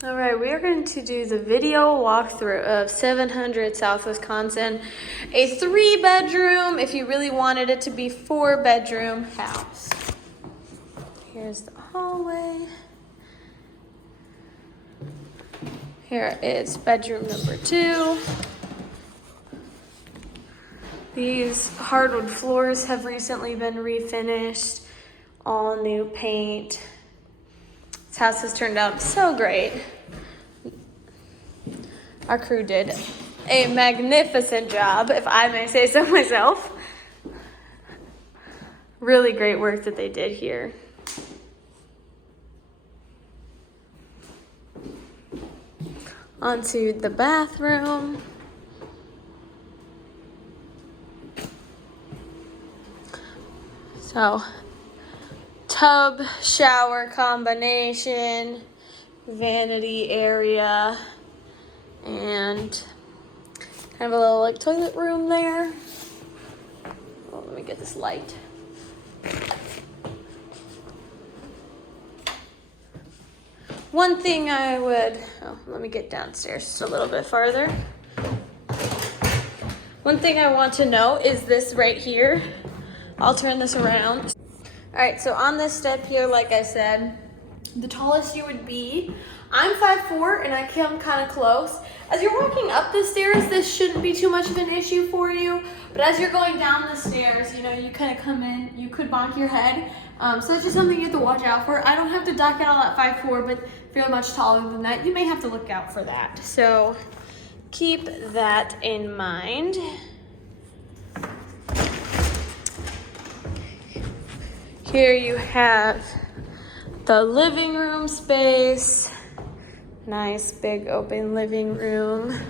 All right, we are going to do the video walkthrough of 700 South Wisconsin, a 3-bedroom, if you really wanted it to be 4-bedroom house. Here's the hallway. Here is bedroom number 2. These hardwood floors have recently been refinished, all new paint. This house has turned out so great. Our crew did a magnificent job, if I may say so myself. Really great work that they did here. Onto the bathroom. So, tub, shower combination, vanity area, and kind of a little like toilet room there. Oh, let me get this light. One thing I would, let me get downstairs just a little bit farther. One thing I want to know is this right here. I'll turn this around. All right, so on this step here, like I said, the tallest you would be, I'm 5'4", and I come kind of close. As you're walking up the stairs, this shouldn't be too much of an issue for you, but as you're going down the stairs, you know, you kind of come in, you could bonk your head. So it's just something you have to watch out for. I don't have to dock out at 5'4", but if you're much taller than that, you may have to look out for that. So keep that in mind. Here you have the living room space. Nice big open living room.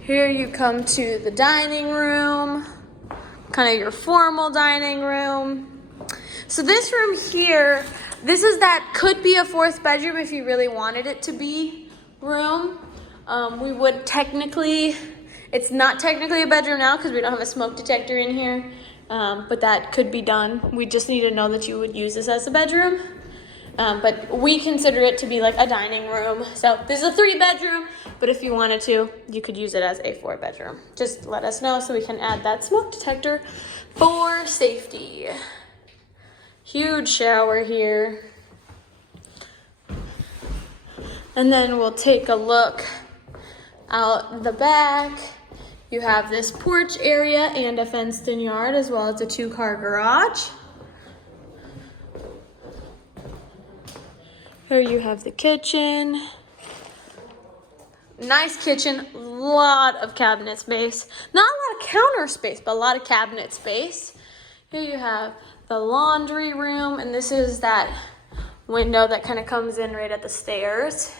Here you come to the dining room, kind of your formal dining room. So this room here, that could be a 4th bedroom if you really wanted it to be room. We would technically, it's not technically a bedroom now because we don't have a smoke detector in here. But that could be done. We just need to know that you would use this as a bedroom. But we consider it to be like a dining room. So this is a 3-bedroom, but if you wanted to, you could use it as a 4-bedroom. Just let us know so we can add that smoke detector for safety. Huge shower here. And then we'll take a look out the back. You have this porch area and a fenced-in yard, as well as a 2-car garage. Here you have the kitchen. Nice kitchen, lot of cabinet space. Not a lot of counter space, but a lot of cabinet space. Here you have the laundry room, and this is that window that kind of comes in right at the stairs.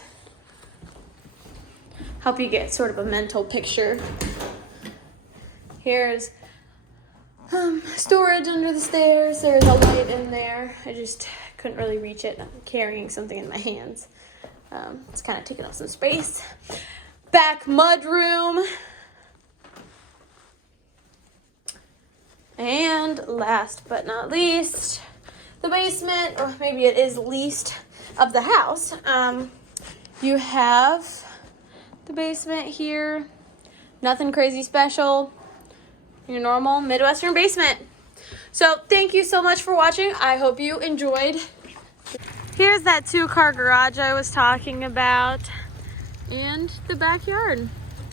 Help you get sort of a mental picture. Here's storage under the stairs. There's a light in there. I just couldn't really reach it. I'm carrying something in my hands. It's kind of taking up some space. Back mud room. And last but not least, the basement, or maybe it is least of the house. You have the basement here. Nothing crazy special. Your normal Midwestern basement. So thank you so much for watching. I hope you enjoyed. Here's that 2-car garage I was talking about and the backyard.